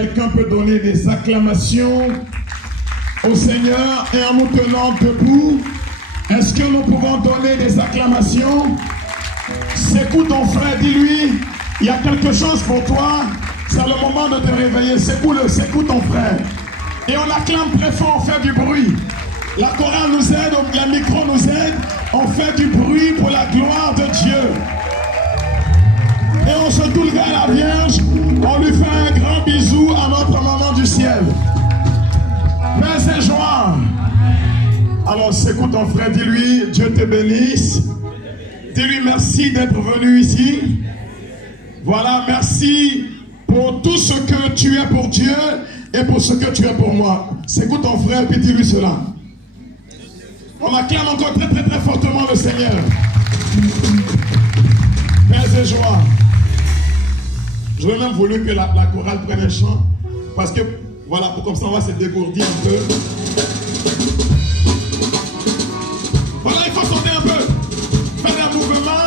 quelqu'un peut donner des acclamations au Seigneur et en nous tenant debout, est-ce que nous pouvons donner des acclamations? Secoue ton frère, dis-lui, il y a quelque chose pour toi, c'est le moment de te réveiller. Secoue-le, secoue ton frère. Et on acclame très fort, on fait du bruit. La chorale nous aide, la micro nous aide, on fait du bruit pour la gloire de Dieu. Et on se tourne vers la Vierge, on lui fait un grand bisou à notre maman du ciel. Paix et joie. Alors secoue ton frère, dis-lui, Dieu te bénisse. Dis-lui merci d'être venu ici. Voilà, merci pour tout ce que tu es pour Dieu et pour ce que tu es pour moi. Secoue ton frère, puis dis-lui cela. On acclame encore très très très fortement le Seigneur. Paix et joie. J'aurais même voulu que la chorale prenne un chant. Parce que, voilà, pour comme ça on va se dégourdir un peu. Voilà, il faut sauter un peu. Faire un mouvement.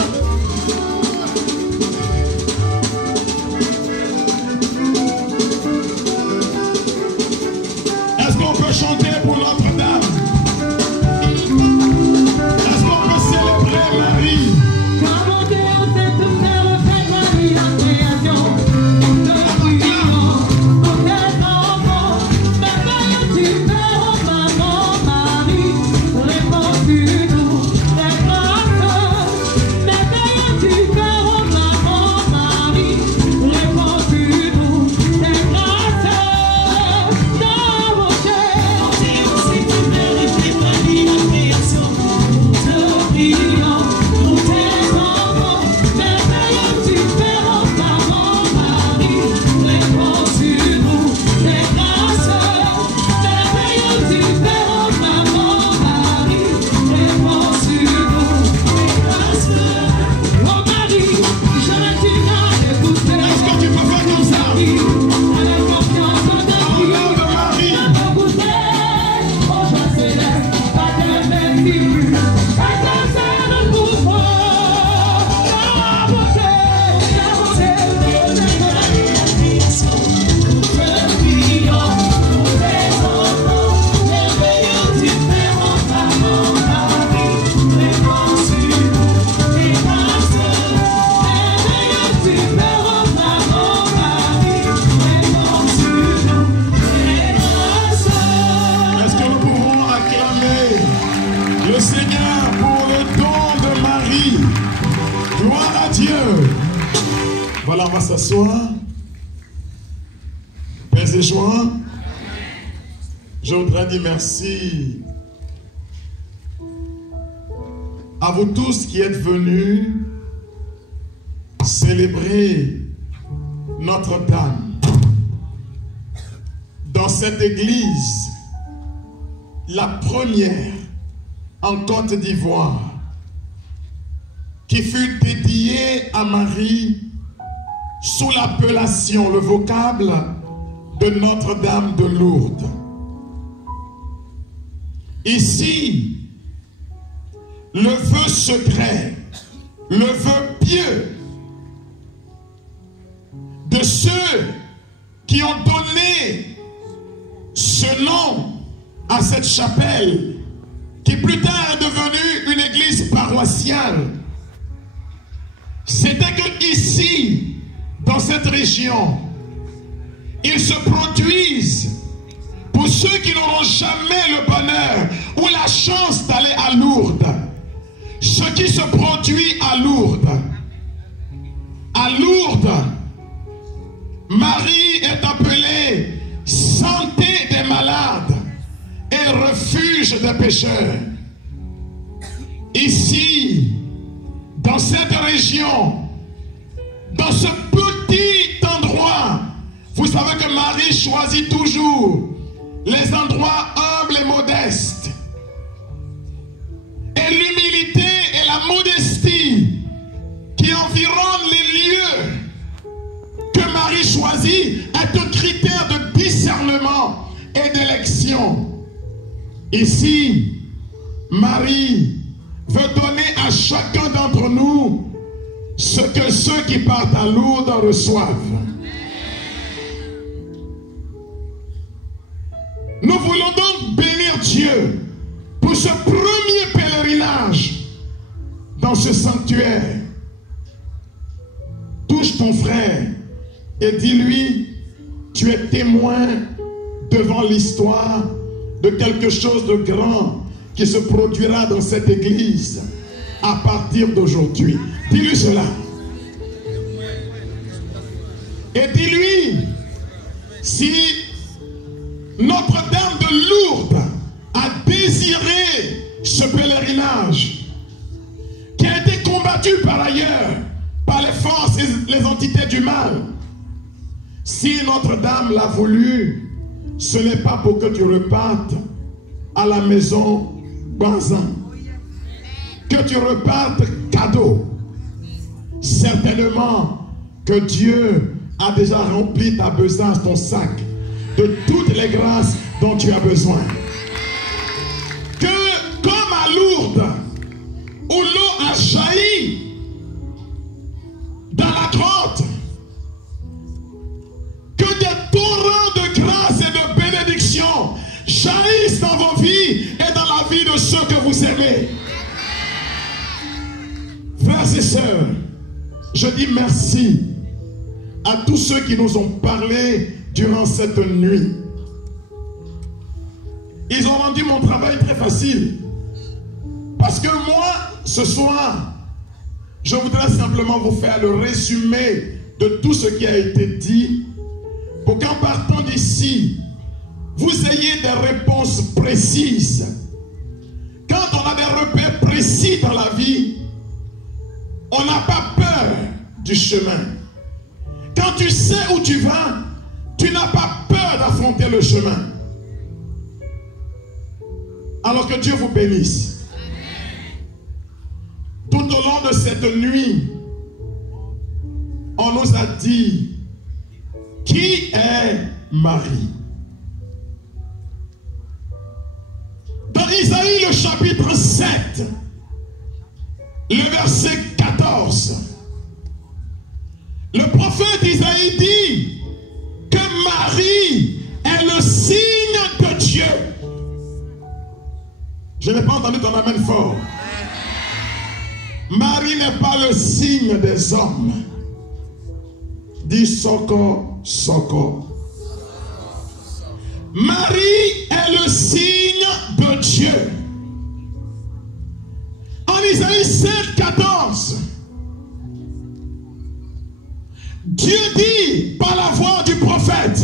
Est-ce qu'on peut chanter pour Notre-Dame? Est-ce qu'on peut célébrer Marie? Comment Dieu a fait tout faire, fait Marie en création. Voilà, on va s'asseoir. Paix et joie. Je voudrais dire merci à vous tous qui êtes venus célébrer Notre-Dame dans cette église, la première en Côte d'Ivoire, qui fut dédiée à Marie sous l'appellation, le vocable de Notre-Dame de Lourdes. Ici, le vœu secret, le vœu pieux de ceux qui ont donné ce nom à cette chapelle, qui plus tard est devenue une église paroissiale, c'était que ici, dans cette région, ils se produisent, pour ceux qui n'auront jamais le bonheur ou la chance d'aller à Lourdes, ce qui se produit à Lourdes. À Lourdes, Marie est appelée santé des malades et refuge des pécheurs. Ici, dans cette région, dans ce petit endroit, vous savez que Marie choisit toujours les endroits humbles et modestes. Et l'humilité et la modestie qui environnent les lieux que Marie choisit est un critère de discernement et d'élection. Ici, Marie veut donner à chacun d'entre nous ce que ceux qui partent à Lourdes reçoivent. Nous voulons donc bénir Dieu pour ce premier pèlerinage dans ce sanctuaire. Touche ton frère et dis-lui, tu es témoin devant l'histoire de quelque chose de grand qui se produira dans cette église à partir d'aujourd'hui. Dis-lui cela. Et dis-lui, si Notre-Dame de Lourdes a désiré ce pèlerinage, qui a été combattu par ailleurs par les forces et les entités du mal, si Notre-Dame l'a voulu, ce n'est pas pour que tu repartes à la maison Banzan, que tu repartes cadeau. Certainement que Dieu a déjà rempli ta besace, ton sac, de toutes les grâces dont tu as besoin. Que comme à Lourdes, où l'eau a jailli dans la grotte, que des torrents de grâce et de bénédiction jaillissent dans vos vies et dans la vie de ceux que vous aimez. Frères et sœurs, je dis merci à tous ceux qui nous ont parlé durant cette nuit. Ils ont rendu mon travail très facile. Parce que moi, ce soir, je voudrais simplement vous faire le résumé de tout ce qui a été dit, pour qu'en partant d'ici, vous ayez des réponses précises. Quand on a des repères précis dans la vie, on n'a pas peur du chemin. Quand tu sais où tu vas, tu n'as pas peur d'affronter le chemin. Alors que Dieu vous bénisse. Tout au long de cette nuit, on nous a dit, qui est Marie? Dans Isaïe le chapitre 7, le verset 14, le prophète Isaïe dit que Marie est le signe de Dieu. Je n'ai pas entendu ton amen fort. Marie n'est pas le signe des hommes. Dis Soko, Soko. Marie est le signe de Dieu. En Isaïe 7, 14, Dieu dit par la voix du prophète,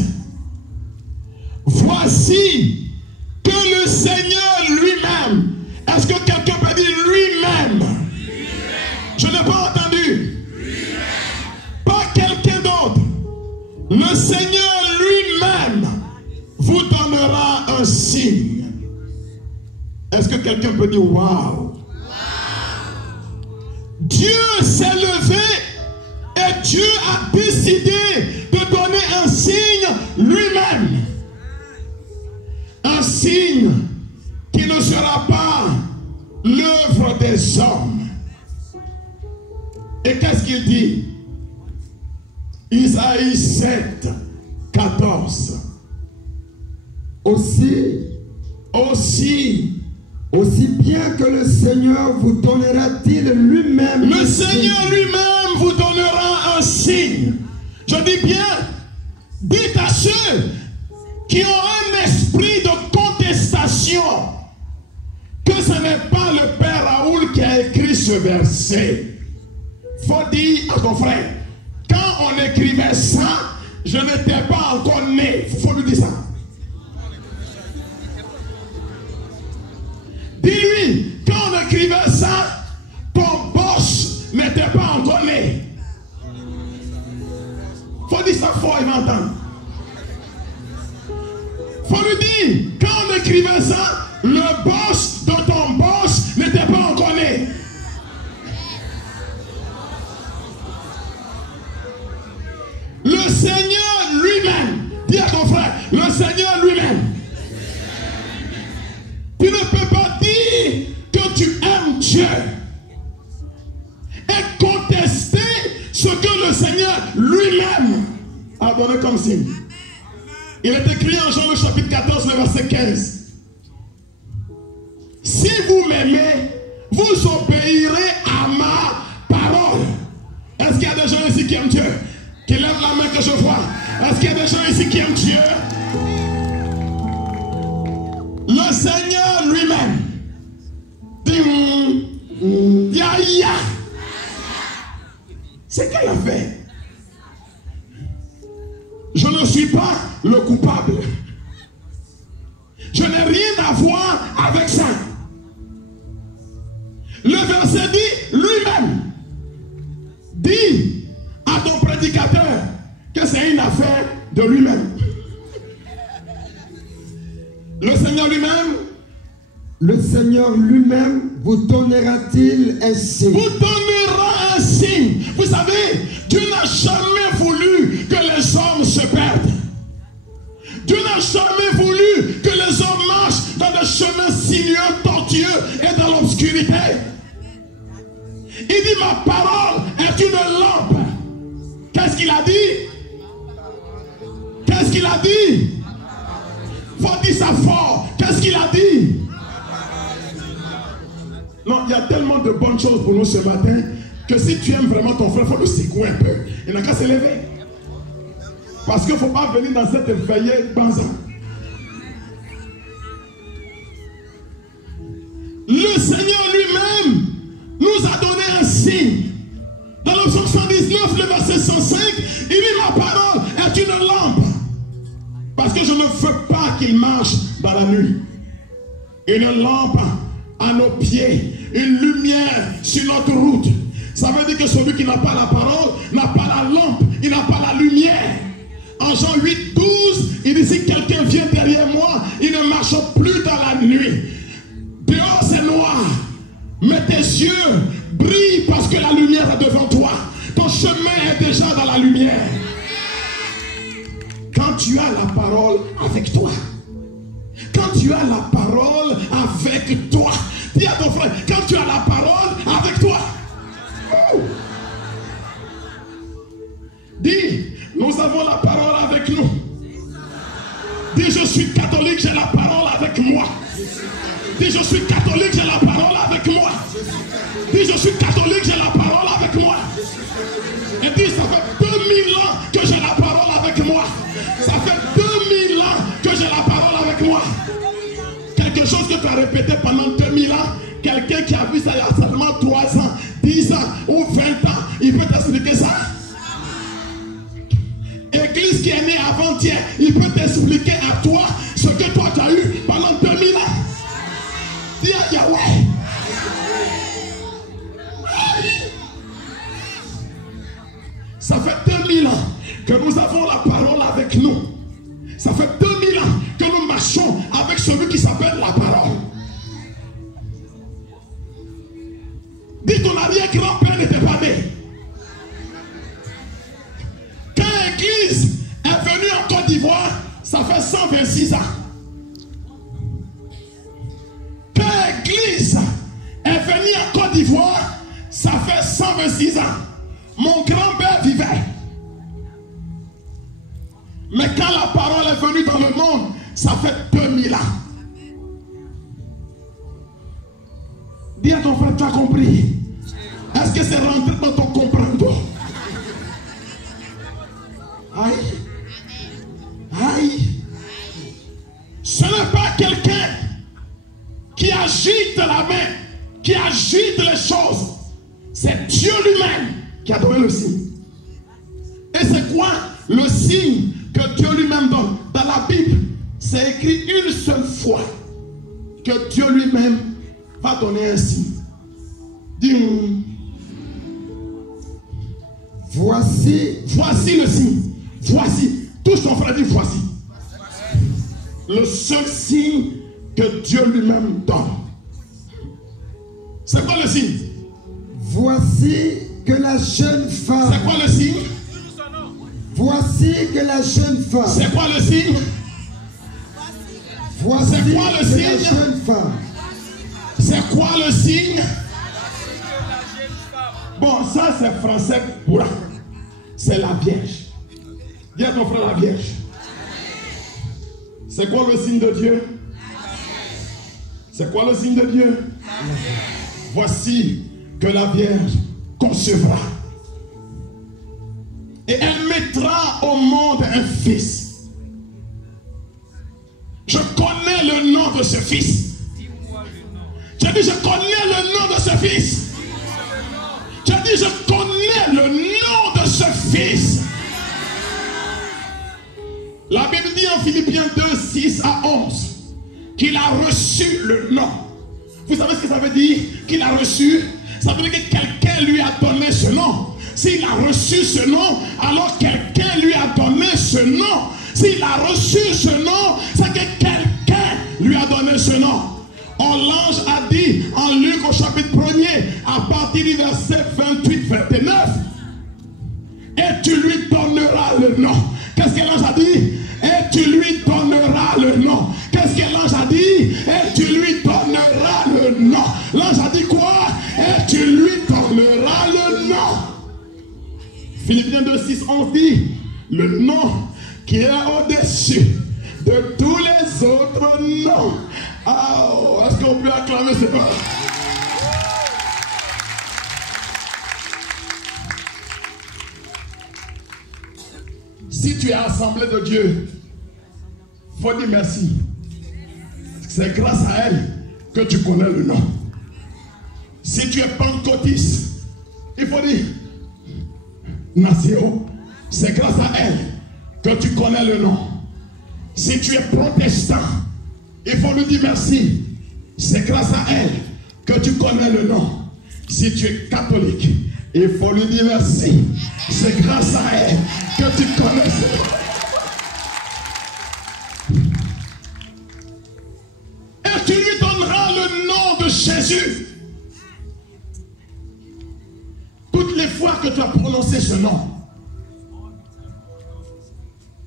voici que le Seigneur lui-même, est-ce que quelqu'un peut dire lui-même? Je n'ai pas entendu. Pas quelqu'un d'autre. Le Seigneur lui-même vous donnera un signe. Est-ce que quelqu'un peut dire waouh? Dieu s'est levé et Dieu a décidé de donner un signe lui-même. Un signe qui ne sera pas l'œuvre des hommes. Et qu'est-ce qu'il dit? Isaïe 7, 14. Aussi bien que le Seigneur vous donnera-t-il lui-même. Le Seigneur lui-même vous donnera un signe. Je dis bien, dites à ceux qui ont un esprit de contestation que ce n'est pas le Père Raoul qui a écrit ce verset. Faut dire à ton frère, quand on écrivait ça, je n'étais pas encore né. Faut lui dire ça. Dis-lui, quand on écrivait ça, ton boss n'était pas encore né. Faut dire ça fort, il va entendre. Faut lui dire, quand on écrivait ça, le boss de ton boss n'était pas encore né. Le Seigneur lui-même, dis à ton frère, le Seigneur lui-même. Tu ne peux pas dire que tu aimes Dieu et contester ce que le Seigneur lui-même a donné comme signe. Il est écrit en Jean le chapitre 14, le verset 15. Si vous m'aimez, vous obéirez à ma parole. Est-ce qu'il y a des gens ici qui aiment Dieu? Qui lèvent la main que je vois. Est-ce qu'il y a des gens ici qui aiment Dieu? Le Seigneur lui-même dit ya. C'est qu'elle a fait. Je ne suis pas le coupable. Je n'ai rien à voir avec ça. Le verset dit lui-même. Dis à ton prédicateur que c'est une affaire de lui-même. Le Seigneur lui-même. Le Seigneur lui-même vous donnera-t-il un signe? Vous donnera un signe. Vous savez, Dieu n'a jamais voulu que les hommes se perdent. Dieu n'a jamais voulu que les hommes marchent dans des chemins sinueux, tortueux et dans l'obscurité. Il dit, ma parole est une lampe. Qu'est-ce qu'il a dit? Qu'est-ce qu'il a dit? Faut dire ça fort. Qu'est-ce qu'il a dit? Non, il y a tellement de bonnes choses pour nous ce matin que si tu aimes vraiment ton frère, il faut le secouer un peu. Il n'a qu'à se lever. Parce qu'il ne faut pas venir dans cette veillée banza. Le Seigneur lui-même nous a donné un signe. Dans le psaume 119, le verset 105, il dit, ma parole est une lampe. Parce que je ne veux pas qu'il marche dans la nuit. Une lampe à nos pieds, une lumière sur notre route. Ça veut dire que celui qui n'a pas la parole n'a pas la lampe, il n'a pas la lumière. En Jean 8, 12, il dit, si quelqu'un vient derrière moi, il ne marche plus dans la nuit. Dehors c'est noir, mais tes yeux brillent parce que la lumière est devant toi. Ton chemin est déjà dans la lumière. Quand tu as la parole avec toi, quand tu as la parole avec toi, dis à ton frère, quand tu as la parole avec toi, dis, nous avons la parole avec nous. Dis, je suis catholique, j'ai la parole avec moi. Dis, je suis catholique, j'ai la parole avec moi. Dis, je suis catholique, j'ai la parole avec moi. Et dis, ça fait 2000 ans que j'ai la parole avec moi. Ça fait 2000 ans que j'ai la parole avec moi. Quelque chose que tu as répété pendant 2000 ans, quelqu'un qui a vu ça il y a seulement 3 ans, 10 ans ou 20 ans, il peut t'expliquer ça. Église qui est née avant-hier, il peut t'expliquer à toi ce que toi tu as eu pendant 2000 ans. Dis à Yahweh. Ça fait 2000 ans que nous avons la parole avec nous. Ça fait 2000 ans que nous marchons avec celui qui s'appelle la parole. Dis, ton arrière-grand-père n'était pas né. Quand l'église est venue en Côte d'Ivoire, ça fait 126 ans. Quand l'église est venue en Côte d'Ivoire, ça fait 126 ans. Mon grand-père vivait. Mais quand la parole est venue dans le monde, ça fait 2000 ans. Dis à ton frère, tu as compris? Est-ce que c'est rentré dans ton comprendre? Aïe. Aïe. Ce n'est pas quelqu'un qui agite la main, qui agite les choses. C'est Dieu lui-même qui a donné le signe. Et c'est quoi le signe que Dieu lui-même donne? Dans la Bible, c'est écrit une seule fois que Dieu lui-même va donner un signe. Dis, voici le signe. Voici. Touche ton frère, dis voici. Le seul signe que Dieu lui-même donne. C'est quoi le signe? Voici que la jeune femme. C'est quoi le signe? Voici que la jeune femme. C'est quoi le signe? Voici c'est quoi le que signe? la jeune femme. C'est quoi le signe? Bon, ça c'est français pour. C'est la Vierge. Dis à ton frère la Vierge. C'est quoi le signe de Dieu? C'est quoi le signe de Dieu? Voici que la Vierge concevra. Et elle mettra au monde un fils. Je connais le nom de ce fils. J'ai dit, je connais le nom de ce fils. J'ai dit, je connais le nom de ce fils. La Bible dit en Philippiens 2, 6 à 11 qu'il a reçu le nom. Vous savez ce que ça veut dire? Qu'il a reçu? Ça veut dire que quelqu'un lui a donné ce nom. S'il a reçu ce nom, alors quelqu'un lui a donné ce nom. S'il a reçu ce nom, c'est que quelqu'un lui a donné ce nom. L'ange a dit en Luc au chapitre 1er, à partir du verset 28-29, et tu lui donneras le nom. Qu'est-ce que l'ange a dit? Et tu lui donneras le nom. Qu'est-ce que l'ange a dit? Et tu lui donneras le nom. L'ange a dit quoi? Et tu lui donneras le nom. Philippiens 2, 6, 11 dit, le nom qui est au-dessus de tous les autres noms. Oh, est-ce qu'on peut acclamer ce nom? Si tu es assemblée de Dieu, il faut dire merci. C'est grâce à elle que tu connais le nom. Si tu es pentecôtiste, il faut dire Nation. C'est grâce à elle que tu connais le nom. Si tu es protestant, il faut lui dire merci. C'est grâce à elle que tu connais le nom. Si tu es catholique, il faut lui dire merci. C'est grâce à elle que tu connais ce nom. Et tu lui donneras le nom de Jésus. Toutes les fois que tu as prononcé ce nom,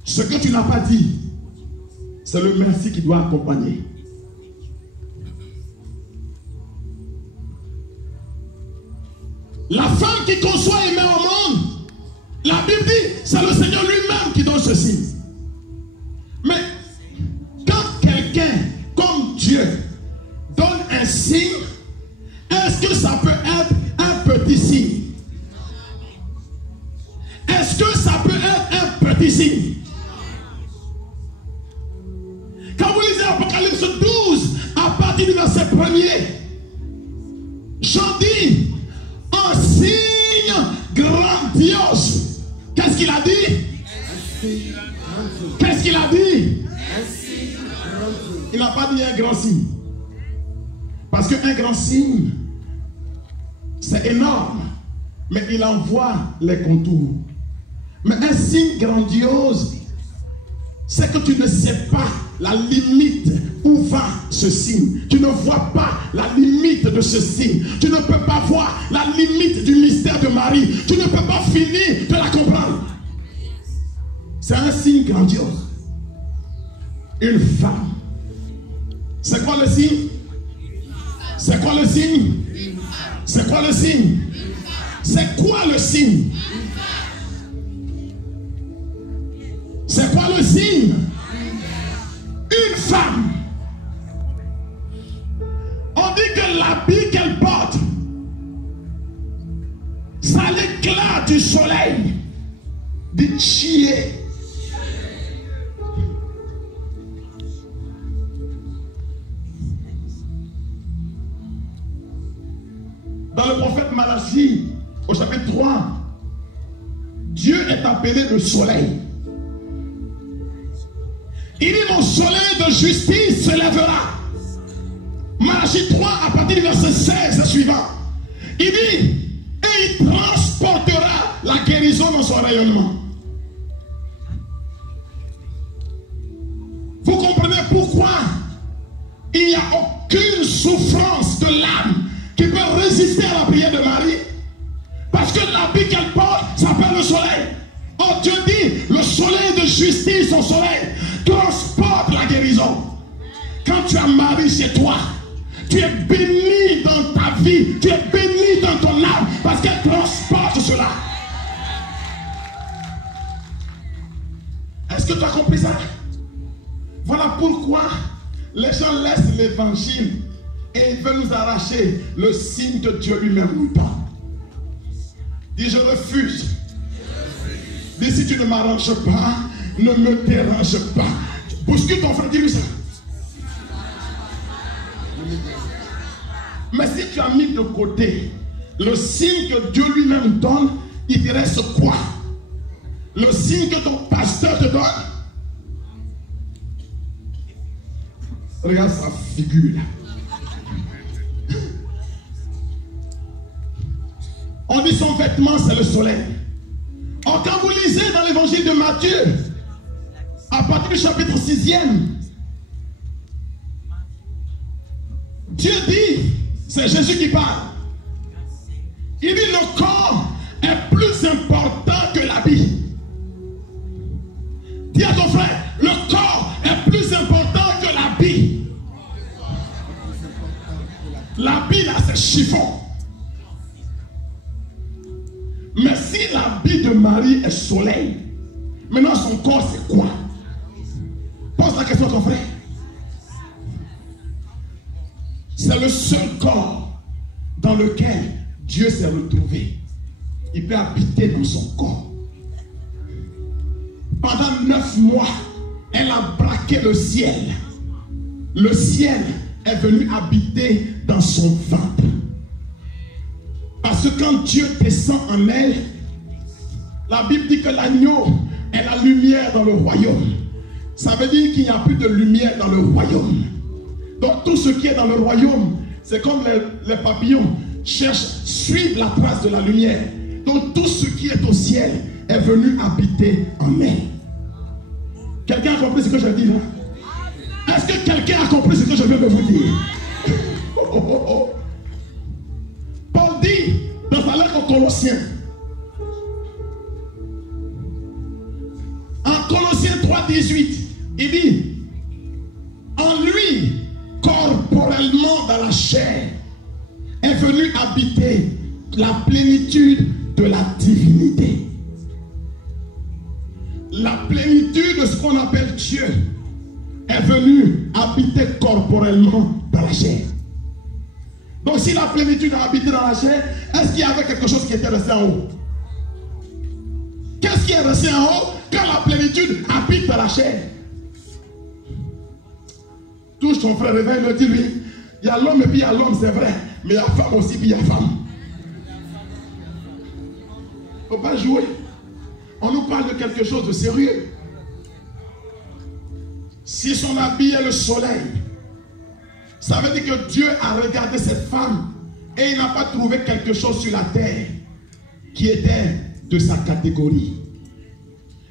ce que tu n'as pas dit, c'est le merci qui doit accompagner. La femme qui conçoit et met au monde, la Bible dit, c'est le Seigneur lui-même qui donne ce signe. Mais quand quelqu'un comme Dieu donne un signe, est-ce que ça peut être un petit signe? Est-ce que ça peut être un petit signe? Quand vous lisez Apocalypse 12, à partir du verset 1er, Jean dit un signe grandiose. Qu'est-ce qu'il a dit? Qu'est-ce qu'il a dit? Il n'a pas dit un grand signe. Parce qu'un grand signe, c'est énorme. Mais il envoie les contours. Mais un signe grandiose, c'est que tu ne sais pas la limite où va ce signe. Tu ne vois pas la limite de ce signe. Tu ne peux pas voir la limite du mystère de Marie. Tu ne peux pas finir de la comprendre. C'est un signe grandiose. Une femme. C'est quoi le signe? C'est quoi le signe? C'est quoi le signe? C'est quoi le signe? C'est quoi le signe? Une femme. On dit que l'habit qu'elle porte, ça l'éclat du soleil, du chier. Dans le prophète Malachie, au chapitre 3, Dieu est appelé le soleil. Il dit, mon soleil de justice se lèvera. Malachie 3, à partir du verset 16 suivant. Il dit, et il transportera la guérison dans son rayonnement. Vous comprenez pourquoi il n'y a aucune souffrance de l'âme qui peut résister à la prière de Marie? Parce que l'habit qu'elle porte s'appelle le soleil. Oh, Dieu dit, le soleil de justice, son soleil, transporte la guérison. Quand tu as Marie chez toi, tu es béni dans ta vie, tu es béni dans ton âme, parce qu'elle transporte cela. Est-ce que tu as compris ça? Voilà pourquoi les gens laissent l'évangile et ils veulent nous arracher le signe que Dieu lui-même nous donne. Dis, je refuse. Dis, si tu ne m'arranges pas, ne me dérange pas. Bouscule ton frère, dis-lui ça. Mais si tu as mis de côté le signe que Dieu lui-même donne, il te reste quoi? Le signe que ton pasteur te donne? Regarde sa figure là. On dit son vêtement, c'est le soleil. Or, quand vous lisez dans l'évangile de Matthieu, à partir du chapitre 6e, Dieu dit, c'est Jésus qui parle. Il dit, le corps est plus important que l'habit. Dis à ton frère, le corps est plus important que l'habit. L'habit là, c'est chiffon. Mais si l'habit de Marie est soleil, maintenant son corps c'est quoi? Pose la question à ton frère. C'est le seul corps dans lequel Dieu s'est retrouvé. Il peut habiter dans son corps. Pendant 9 mois, elle a braqué le ciel. Le ciel est venu habiter dans son ventre. Parce que quand Dieu descend en elle, la Bible dit que l'agneau est la lumière dans le royaume. Ça veut dire qu'il n'y a plus de lumière dans le royaume. Donc tout ce qui est dans le royaume, c'est comme les papillons suivent la trace de la lumière. Donc tout ce qui est au ciel est venu habiter en elle. Quelqu'un a compris ce que je dis là? Est-ce que quelqu'un a compris ce que je viens de vous dire? Paul dit dans sa lettre aux Colossiens, en Colossiens 3,18, il dit, en lui, corporellement dans la chair, est venu habiter la plénitude de la divinité. La plénitude de ce qu'on appelle Dieu est venue habiter corporellement dans la chair. Donc si la plénitude a habité dans la chair, est-ce qu'il y avait quelque chose qui était resté en haut? Qu'est-ce qui est resté en haut quand la plénitude habite dans la chair? Touche ton frère, réveille-le, dis-lui, il y a l'homme et puis il y a l'homme, c'est vrai, mais il y a femme aussi, puis il y a femme. Il ne faut pas jouer. On nous parle de quelque chose de sérieux. Si son habit est le soleil, ça veut dire que Dieu a regardé cette femme et il n'a pas trouvé quelque chose sur la terre qui était de sa catégorie.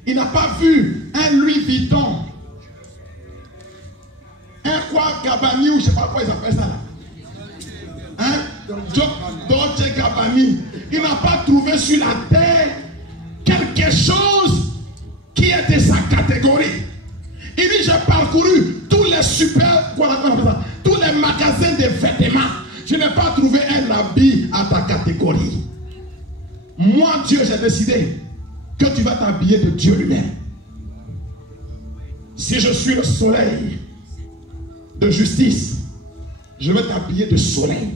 Il n'a pas vu un Louis Vuitton, un quoi Gabbani ou je ne sais pas quoi ils appellent ça là. Hein? Dolce Gabbani. Il n'a pas trouvé sur la terre quelque chose qui est de sa catégorie. Il dit, j'ai parcouru tous les super, tous les magasins de vêtements. Je n'ai pas trouvé un habit à ta catégorie. Moi, Dieu, j'ai décidé que tu vas t'habiller de Dieu lui-même. Si je suis le soleil de justice, je vais t'habiller de soleil.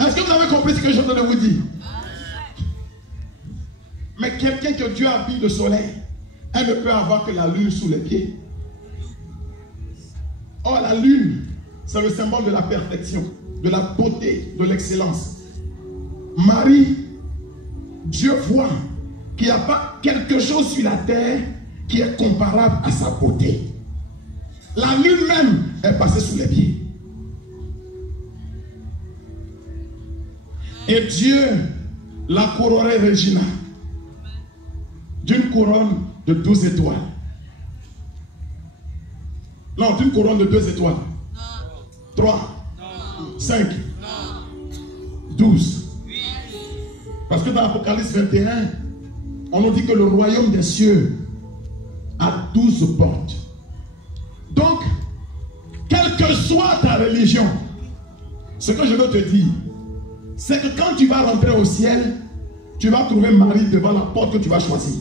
Est-ce que vous avez compris ce que je viens de vous dire? Mais quelqu'un que Dieu habille de soleil, elle ne peut avoir que la lune sous les pieds. Or, la lune, c'est le symbole de la perfection, de la beauté, de l'excellence. Marie, Dieu voit qu'il n'y a pas quelque chose sur la terre qui est comparable à sa beauté. La lune même est passée sous les pieds. Et Dieu l'a couronnée Regina d'une couronne de 12 étoiles. Non, d'une couronne de 2 étoiles. 3, 5, 12. Parce que dans l'Apocalypse 21, on nous dit que le royaume des cieux a 12 portes. Donc, quelle que soit ta religion, ce que je veux te dire, c'est que quand tu vas rentrer au ciel, tu vas trouver Marie devant la porte que tu vas choisir.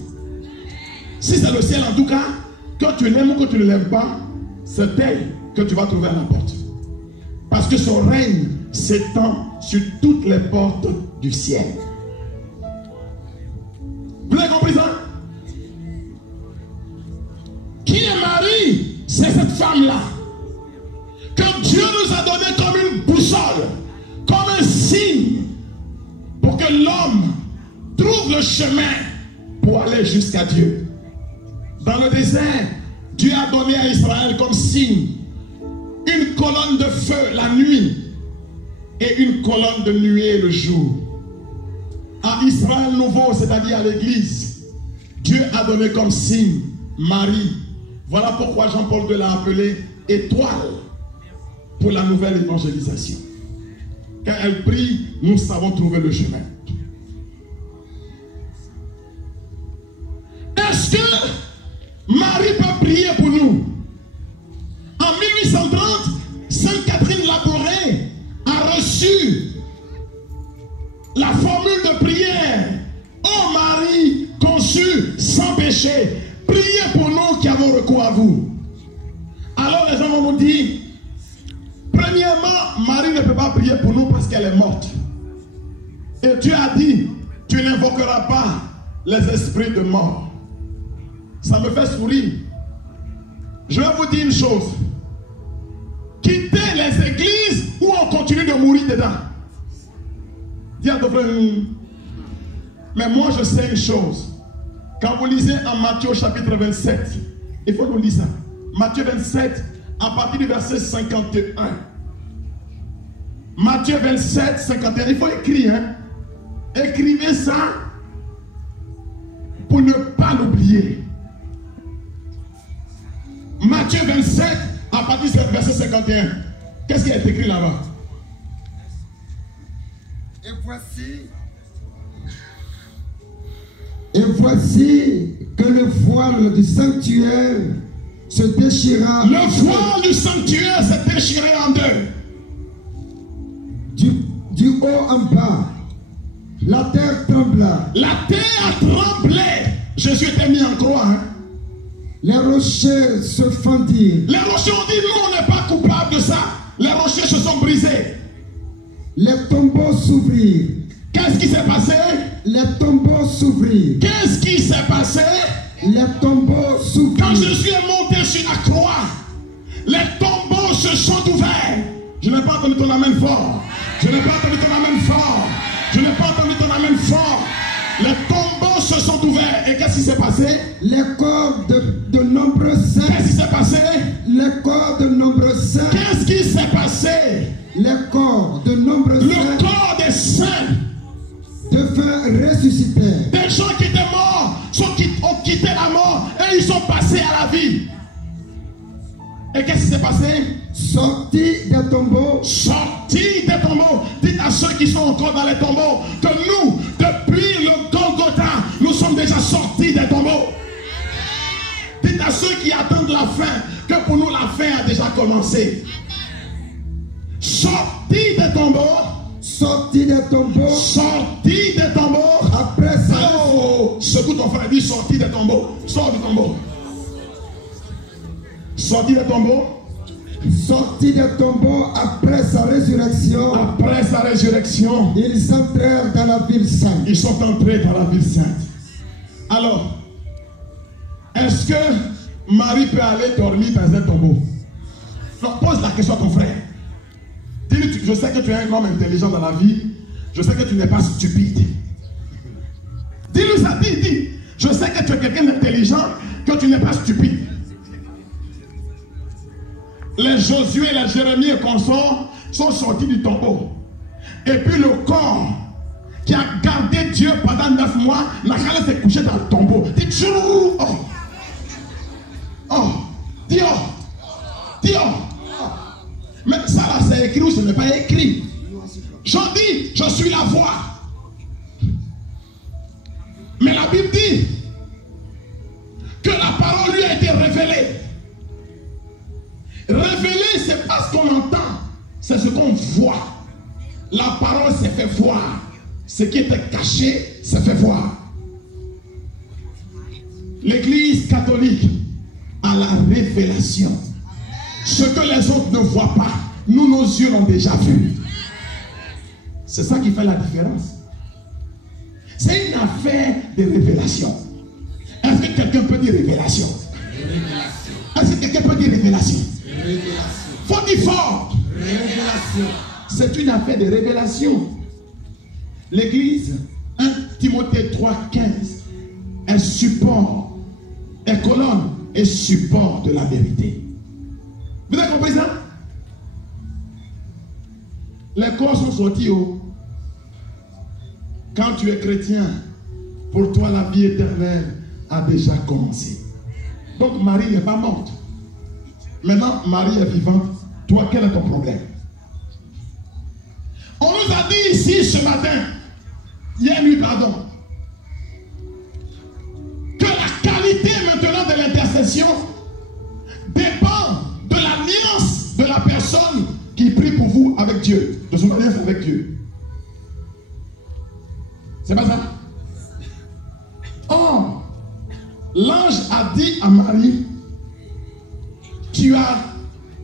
Si c'est le ciel en tout cas, que tu l'aimes ou que tu ne l'aimes pas, c'est elle que tu vas trouver à la porte. Parce que son règne s'étend sur toutes les portes du ciel. Vous l'avez compris ça? Qui est Marie? C'est cette femme-là que Dieu nous a donné comme une boussole, comme un signe pour que l'homme trouve le chemin pour aller jusqu'à Dieu. Dans le désert, Dieu a donné à Israël comme signe une colonne de feu la nuit et une colonne de nuée le jour. À Israël nouveau, c'est-à-dire à l'église, Dieu a donné comme signe Marie. Voilà pourquoi Jean-Paul II l'a appelée étoile pour la nouvelle évangélisation. Quand elle prie, nous savons trouver le chemin. Est-ce que Marie peut prier pour nous? En 1830, Sainte Catherine Labouré a reçu la formule de prière. Ô Marie, conçue sans péché, priez pour nous qui avons recours à vous. Alors les gens vont nous dire, premièrement, Marie ne peut pas prier pour nous parce qu'elle est morte. Et Dieu a dit, tu n'invoqueras pas les esprits de mort. Ça me fait sourire. Je vais vous dire une chose. Quitter les églises où on continue de mourir dedans. Dis à ton frère, mais moi je sais une chose. Quand vous lisez en Matthieu chapitre 27, il faut nous lire ça. Matthieu 27, à partir du verset 51. Matthieu 27, 51. Il faut écrire. Hein? Écrivez ça pour ne pas l'oublier. Matthieu 27, à partir du verset 51. Qu'est-ce qui est écrit là-bas? Et voici que le voile du sanctuaire se déchira. Le voile du sanctuaire se déchiré en deux. Du haut en bas, la terre trembla. La terre a tremblé. Jésus était mis en croix. Hein? Les rochers se fendirent. Les rochers ont dit, nous on n'est pas coupables de ça. Les rochers se sont brisés. Les tombeaux s'ouvrirent. Qu'est-ce qui s'est passé? Les tombeaux s'ouvrirent. Qu'est-ce qui s'est passé? Les tombeaux s'ouvrirent. Quand Jésus est monté sur la croix, les tombeaux se sont ouverts. Je n'ai pas entendu ton amen fort. Je n'ai pas entendu ton amen fort. Je n'ai pas entendu ton amen fort. Les tombeaux se sont ouverts. Et qu'est-ce qui s'est passé? Les corps de nombreux saints. Qu'est-ce qui s'est passé? Les corps de nombreux saints. Qu'est-ce qui s'est passé? Les corps de nombreux saints. Le corps des saints devinrent ressuscités. Des gens qui étaient morts ont quitté la mort et ils sont passés à la vie. Et qu'est-ce qui s'est passé? Sortis des tombeaux. Sortis des tombeaux. Dites à ceux qui sont encore dans les tombeaux que nous, depuis le Golgotha, nous sommes déjà sortis des tombeaux. Dites à ceux qui attendent la fin que pour nous la fin a déjà commencé. Sortis des tombeaux. Sortis des tombeaux. Sortis des tombeaux. Après ça. Oh, secoue ton frère, dit sortis des tombeaux. Sors du tombeau. Sortis des tombeaux. Sortis des tombeaux après sa résurrection. Après sa résurrection. Ils entrèrent dans la ville sainte. Ils sont entrés dans la ville sainte. Alors, est-ce que Marie peut aller dormir dans un tombeau? Donc, pose la question à ton frère. Dis-lui, je sais que tu es un homme intelligent dans la vie. Je sais que tu n'es pas stupide. Dis-lui ça, dis. Je sais que tu es quelqu'un d'intelligent, que tu n'es pas stupide. Les Josué, les Jérémie et consorts sont sortis du tombeau. Et puis le corps qui a gardé Dieu pendant 9 mois n'a qu'à aller se coucher dans le tombeau. Dis tchou, oh. Oh. Dis oh. Dis oh. Mais ça là c'est écrit ou ce n'est pas écrit? J'en dis, je suis la voix. Mais la Bible dit que la parole lui a été révélée. Révéler, c'est pas ce qu'on entend, c'est ce qu'on voit. La parole s'est fait voir. Ce qui était caché s'est fait voir. L'Église catholique a à la révélation. Ce que les autres ne voient pas, nous, nos yeux l'ont déjà vu. C'est ça qui fait la différence. C'est une affaire de révélation. Est-ce que quelqu'un peut dire révélation? Est-ce que quelqu'un peut dire révélation? Faut dire fort. C'est une affaire de révélation. L'église, 1 Timothée 3,15, est support, est colonne et support de la vérité. Vous avez compris ça? Les corps sont sortis haut. Quand tu es chrétien, pour toi la vie éternelle a déjà commencé. Donc Marie n'est pas morte. Maintenant, Marie est vivante. Toi, quel est ton problème? On nous a dit ici ce matin, hier nuit, pardon, que la qualité maintenant de l'intercession dépend de l'alliance de la personne qui prie pour vous avec Dieu, de son alliance avec Dieu. C'est pas ça? Oh, l'ange a dit à Marie, tu as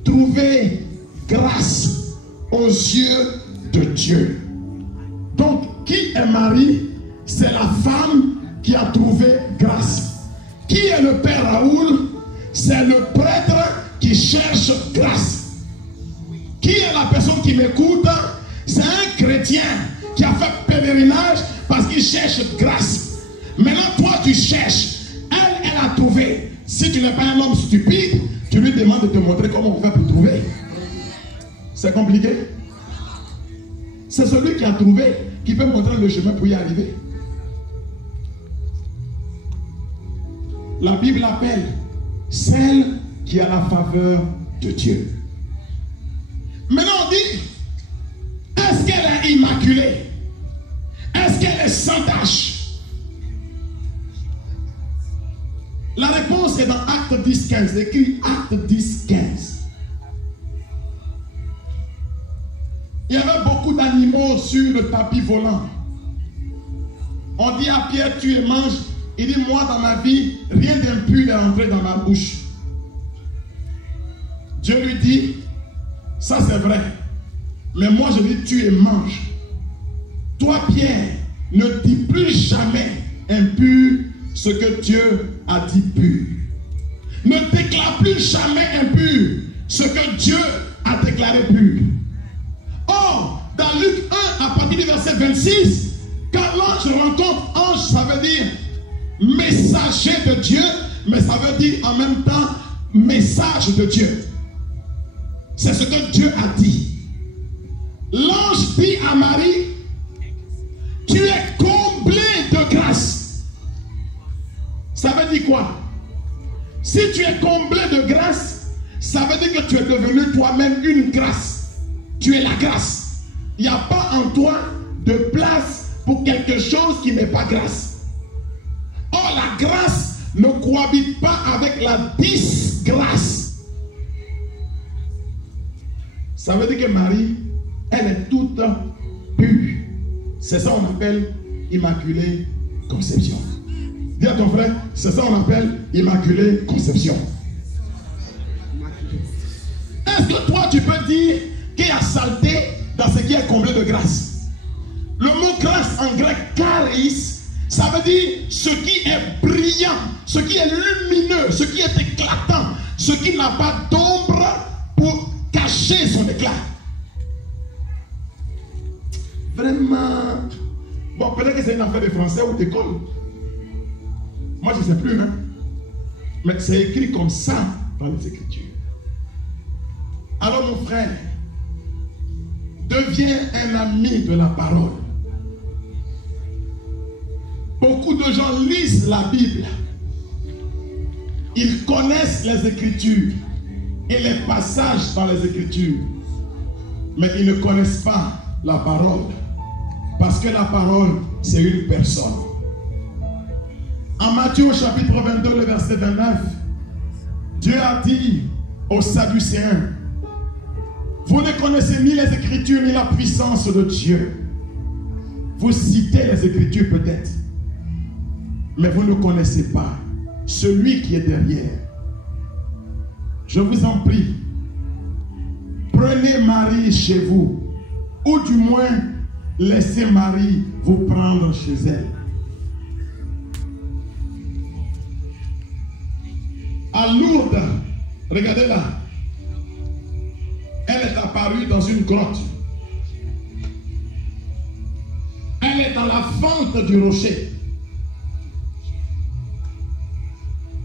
trouvé grâce aux yeux de Dieu. Donc, qui est Marie? C'est la femme qui a trouvé grâce. Qui est le père Raoul? C'est le prêtre qui cherche grâce. Qui est la personne qui m'écoute? C'est un chrétien qui a fait pèlerinage parce qu'il cherche grâce. Maintenant, toi, tu cherches. Elle a trouvé. Si tu n'es pas un homme stupide, tu lui demandes de te montrer comment on fait pour trouver. C'est compliqué. C'est celui qui a trouvé qui peut montrer le chemin pour y arriver. La Bible appelle celle qui a la faveur de Dieu. Maintenant on dit, est-ce qu'elle est immaculée? Est-ce qu'elle est sans tache? La réponse est dans Acte 10.15. Écrit Acte 10.15. Il y avait beaucoup d'animaux sur le tapis volant. On dit à Pierre, tu et mange. Il dit, moi dans ma vie, rien d'impur n'est entré dans ma bouche. Dieu lui dit, ça c'est vrai. Mais moi je dis, tu et mange. Toi Pierre, ne dis plus jamais impur ce que Dieu a dit pur. Ne déclare plus jamais impur ce que Dieu a déclaré pur. Or, dans Luc 1, à partir du verset 26, quand l'ange rencontre ange, ça veut dire messager de Dieu, mais ça veut dire en même temps message de Dieu. C'est ce que Dieu a dit. L'ange dit à Marie, tu es comblée de grâce. Ça veut dire quoi? Si tu es comblé de grâce, ça veut dire que tu es devenu toi-même une grâce. Tu es la grâce. Il n'y a pas en toi de place pour quelque chose qui n'est pas grâce. Or, la grâce ne cohabite pas avec la disgrâce. Ça veut dire que Marie, elle est toute pure. C'est ça qu'on appelle immaculée conception. Dis à ton frère, c'est ça qu'on appelle immaculée conception. Est-ce que toi tu peux dire qu'il y a saleté dans ce qui est comblé de grâce? Le mot grâce en grec, charis, ça veut dire ce qui est brillant, ce qui est lumineux, ce qui est éclatant, ce qui n'a pas d'ombre pour cacher son éclat. Vraiment. Bon, peut-être que c'est une affaire de français ou d'école. Moi, je ne sais plus, hein. Mais c'est écrit comme ça dans les Écritures. Alors, mon frère, deviens un ami de la parole. Beaucoup de gens lisent la Bible. Ils connaissent les Écritures et les passages dans les Écritures. Mais ils ne connaissent pas la parole. Parce que la parole, c'est une personne. En Matthieu au chapitre 22, le verset 29, Dieu a dit aux Sadducéens, vous ne connaissez ni les Écritures ni la puissance de Dieu. Vous citez les Écritures peut-être, mais vous ne connaissez pas celui qui est derrière. je vous en prie, prenez Marie chez vous, ou du moins laissez Marie vous prendre chez elle. À Lourdes, regardez là, elle est apparue dans une grotte. Elle est dans la fente du rocher.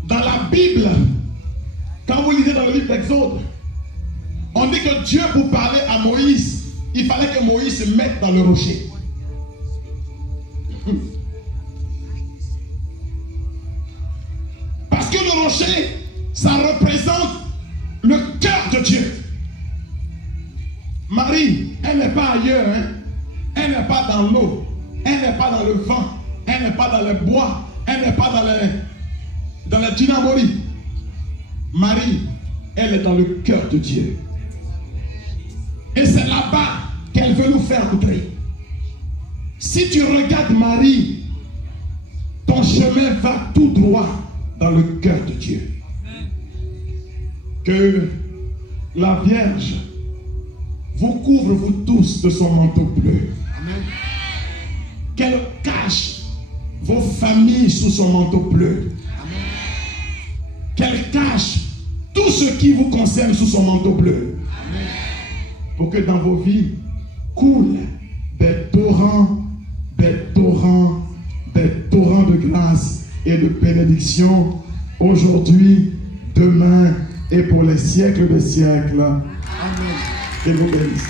Dans la Bible, quand vous lisez dans le livre d'Exode, on dit que Dieu, pour parler à Moïse, il fallait que Moïse se mette dans le rocher. Parce que le rocher, ça représente le cœur de Dieu. Marie, elle n'est pas ailleurs, hein? Elle n'est pas dans l'eau, elle n'est pas dans le vent, elle n'est pas dans le bois, elle n'est pas dans le dynamori. Marie, elle est dans le cœur de Dieu. Et c'est là-bas qu'elle veut nous faire entrer. Si tu regardes Marie, ton chemin va tout droit dans le cœur de Dieu. Que la Vierge vous couvre, vous tous, de son manteau bleu. Amen. Qu'elle cache vos familles sous son manteau bleu. Amen. Qu'elle cache tout ce qui vous concerne sous son manteau bleu. Amen. Pour que dans vos vies coulent des torrents de grâce et de bénédiction aujourd'hui, demain et pour les siècles des siècles. Amen. Que vous bénisse.